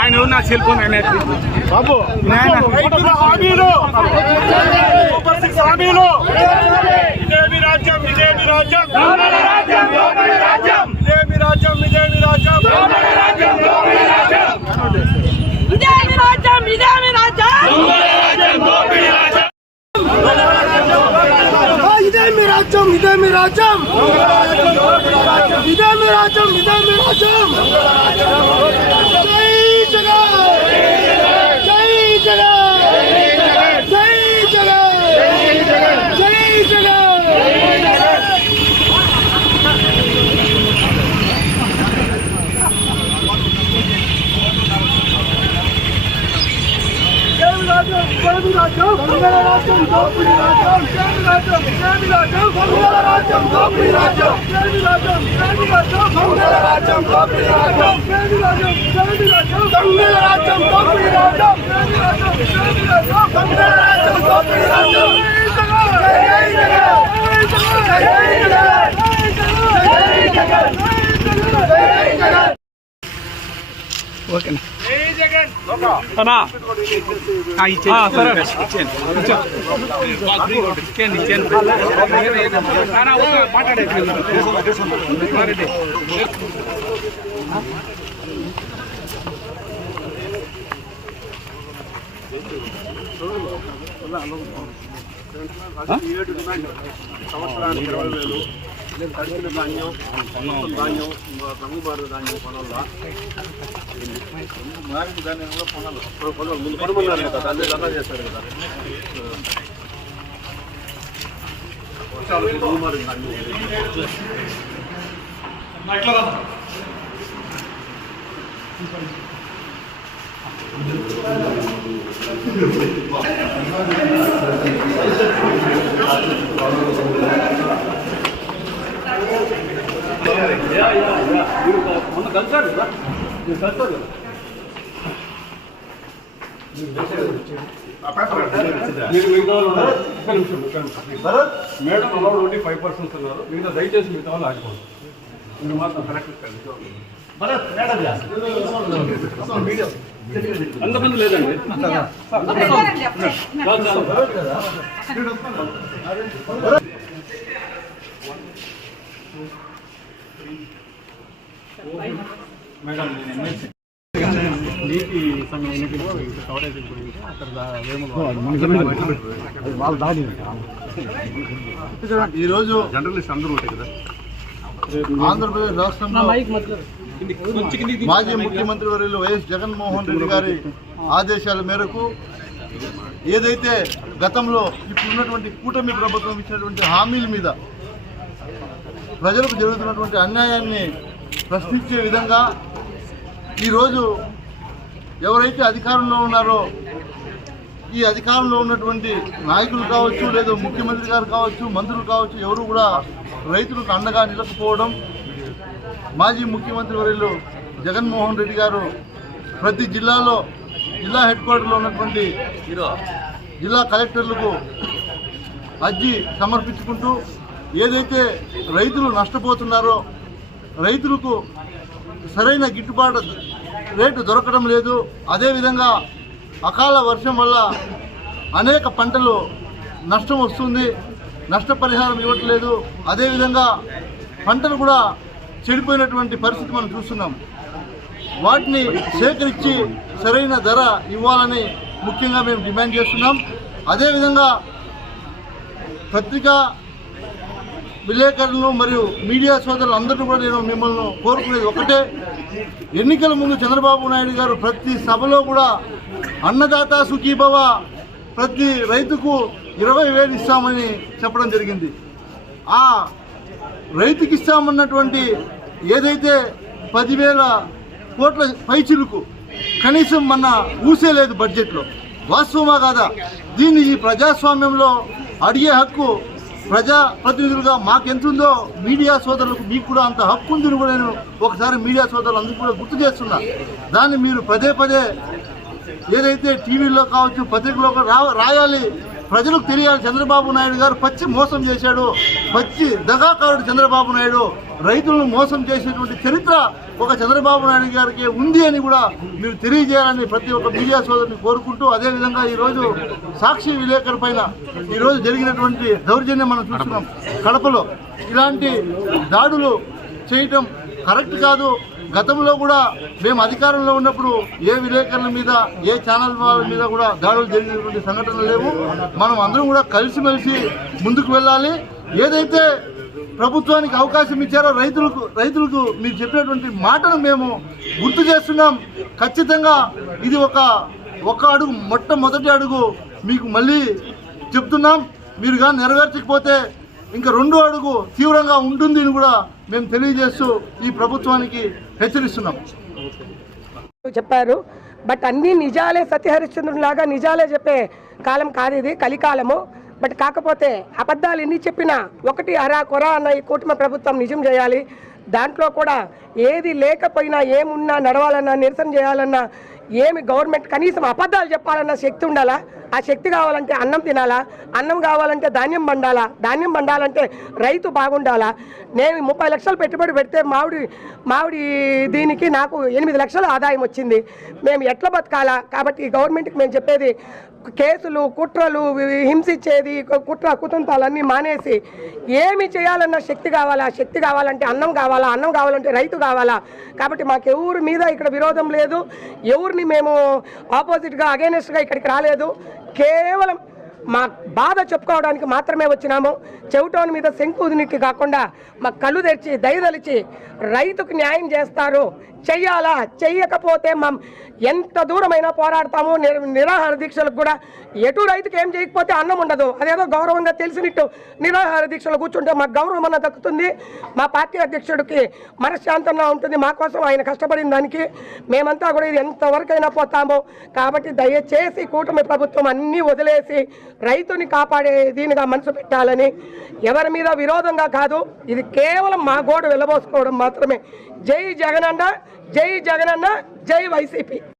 ఆయన నా cell phone బాబు ఓకేనా సంవత్సరానికి 20,000 తడిసిన ధాన్యం ధాన్యం రంగుబారు ధాన్యం కొనాలా మారిన ధాన్యంలో కొనాలి ముందు కొనమన్నారు కదా అన్నీ దండా చేస్తారు కదా వర్షాలు రంగుమారిన ధాన్యం మొన్న కలిసారు కదా మీరు కలిసారు కదా మీరు మిగతా మేడం అలౌడ్ ఉండి 5% ఉన్నారు మిగతా దయచేసి మిగతా వాళ్ళు ఆగిపోండి మీరు మాత్రం కరెక్ట్ అంతమంది లేదండి మేడం నీటి సంఘం ఎన్నికలు కవరేజ్ గురించి అక్కడ ఈరోజు జర్నలిస్ట్ అందరూ ఉంటాయి కదా ఆంధ్రప్రదేశ్ రాష్ట్రంలో మాజీ ముఖ్యమంత్రి వర్యులు వైఎస్ జగన్మోహన్ రెడ్డి గారి ఆదేశాల మేరకు ఏదైతే గతంలో ఇప్పుడున్నటువంటి కూటమి ప్రభుత్వం ఇచ్చినటువంటి హామీల మీద ప్రజలకు జరుగుతున్నటువంటి అన్యాయాన్ని ప్రశ్నించే విధంగా ఈరోజు ఎవరైతే అధికారంలో ఉన్నారో ఈ అధికారంలో ఉన్నటువంటి నాయకులు కావచ్చు, లేదా ముఖ్యమంత్రి గారు కావచ్చు, మంత్రులు కావచ్చు, ఎవరు కూడా రైతులకు అండగా నిలకపోవడం, మాజీ ముఖ్యమంత్రి వర్యులు జగన్మోహన్ రెడ్డి గారు ప్రతి జిల్లాలో జిల్లా హెడ్ క్వార్టర్లో ఉన్నటువంటి జిల్లా కలెక్టర్లకు అర్జీ సమర్పించుకుంటూ ఏదైతే రైతులు నష్టపోతున్నారో, రైతులకు సరైన గిట్టుబాటు రేటు దొరకడం లేదు, అదేవిధంగా అకాల వర్షం వల్ల అనేక పంటలు నష్టం వస్తుంది, నష్టపరిహారం ఇవ్వట్లేదు, అదేవిధంగా పంటలు కూడా చెడిపోయినటువంటి పరిస్థితి మనం చూస్తున్నాం. వాటిని సేకరించి సరైన ధర ఇవ్వాలని ముఖ్యంగా మేము డిమాండ్ చేస్తున్నాం. అదేవిధంగా పత్రికా విలేకరులను మరియు మీడియా సోదరులు అందరూ కూడా నేను మిమ్మల్ని కోరుకునేది ఒకటే, ఎన్నికల ముందు చంద్రబాబు నాయుడు గారు ప్రతి సభలో కూడా అన్నదాత సుఖీభవ, ప్రతి రైతుకు 20,000 ఇస్తామని చెప్పడం జరిగింది. ఆ రైతుకి ఇస్తామన్నటువంటి ఏదైతే 10,000 కోట్ల పైచిలుకు కనీసం మన ఊసే లేదు బడ్జెట్లో. వాస్తవమా కాదా? దీన్ని ఈ ప్రజాస్వామ్యంలో అడిగే హక్కు ప్రజాప్రతినిధులుగా మాకెంతుందో మీడియా సోదరులకు మీకు కూడా అంత హక్కు ఉందని కూడా నేను ఒకసారి మీడియా సోదరులు అందరికీ కూడా గుర్తు చేస్తున్నా. దాన్ని మీరు పదే పదే ఏదైతే టీవీలో కావచ్చు, పత్రికలో రాయాలి, ప్రజలకు తెలియాలి. చంద్రబాబు నాయుడు గారు పచ్చి మోసం చేశాడు, పచ్చి దగాకారుడు చంద్రబాబు నాయుడు, రైతులను మోసం చేసేటువంటి చరిత్ర ఒక చంద్రబాబు నాయుడు గారికి ఉంది అని కూడా మీరు తెలియజేయాలని ప్రతి ఒక్క మీడియా సోదరుని కోరుకుంటూ, అదేవిధంగా ఈరోజు సాక్షి విలేకరు పైన ఈరోజు జరిగినటువంటి దౌర్జన్యం మనం చూస్తున్నాం. కడపలో ఇలాంటి దాడులు చేయటం కరెక్ట్ కాదు. గతంలో కూడా మేము అధికారంలో ఉన్నప్పుడు ఏ విలేకరుల మీద, ఏ ఛానల్ వాళ్ళ మీద కూడా దాడులు జరిగినటువంటి సంఘటనలు లేవు. మనం అందరం కూడా కలిసిమెలిసి ముందుకు వెళ్ళాలి. ఏదైతే ప్రభుత్వానికి అవకాశం ఇచ్చారో రైతులకు మీరు చెప్పినటువంటి మాటను మేము గుర్తు చేస్తున్నాం. ఖచ్చితంగా ఇది ఒక అడుగు, మొట్టమొదటి అడుగు మీకు మళ్ళీ చెప్తున్నాం. మీరు కానీ నెరవేర్చకపోతే ఇంకా 2వ అడుగు తీవ్రంగా ఉంటుంది అని కూడా మేము తెలియజేస్తూ ఈ ప్రభుత్వానికి హెచ్చరిస్తున్నాం. చెప్పారు, బట్ అన్ని నిజాలే సత్యహరిశ్చంద్రులాగా నిజాలే చెప్పే కాలం కాదు ఇది, కలికాలము. బట్ కాకపోతే అబద్ధాలు ఎన్ని చెప్పినా ఒకటి అరా కొర అన్న ఈ కూటమి ప్రభుత్వం నిజం చేయాలి. దాంట్లో కూడా ఏది లేకపోయినా, ఏమున్నా నడవాలన్నా, నిరసన చేయాలన్నా, ఏమి గవర్నమెంట్ కనీసం అబద్ధాలు చెప్పాలన్న శక్తి ఉండాలా. ఆ శక్తి కావాలంటే అన్నం తినాలా, అన్నం కావాలంటే ధాన్యం పండాలా, ధాన్యం పండాలంటే రైతు బాగుండాలా. నేను 30 లక్షలు పెట్టుబడి పెడితే మామిడి దీనికి నాకు 8 లక్షల ఆదాయం వచ్చింది. మేము ఎట్లా బతకాలా? కాబట్టి ఈ గవర్నమెంట్కి మేము చెప్పేది, కేసులు, కుట్రలు, హింసించేది, కుతంత్రాలన్నీ మానేసి ఏమి చేయాలన్న శక్తి కావాలా. శక్తి కావాలంటే అన్నం కావాలా, అన్నం కావాలంటే రైతు కావాలా. కాబట్టి మాకు ఎవరి మీద ఇక్కడ విరోధం లేదు, ఎవరిని మేము ఆపోజిట్గా అగైనెస్ట్గా ఇక్కడికి రాలేదు. కేవలం మా బాధ చెప్పుకోవడానికి మాత్రమే వచ్చినాము. చెవిటోని మీద శంకుదినికి కాకుండా మా కళ్ళు తెరిచి దయదలిచి రైతుకు న్యాయం చేస్తారు, చెయ్యాలా. చెయ్యకపోతే మేము ఎంత దూరమైనా పోరాడతాము. నిరాహార దీక్షలకు కూడా ఎటు రైతుకి ఏం చేయకపోతే అన్నం ఉండదు. అదేదో గౌరవంగా తెలిసినట్టు నిరాహార దీక్షలు కూర్చుంటే మాకు గౌరవం అన్న దక్కుతుంది. మా పార్టీ అధ్యక్షుడికి మనశ్శాంతంగా ఉంటుంది. మా కోసం ఆయన కష్టపడిన దానికి మేమంతా కూడా ఇది ఎంతవరకైనా పోతాము. కాబట్టి దయచేసి కూటమి ప్రభుత్వం అన్నీ వదిలేసి రైతుని కాపాడే దీనిగా మనసు పెట్టాలని, ఎవరి మీద విరోధంగా కాదు, ఇది కేవలం మా గోడు వెళ్ళబోసుకోవడం మాత్రమే. జై జగనన్న, జై జగనన్న, జై వైసీపీ.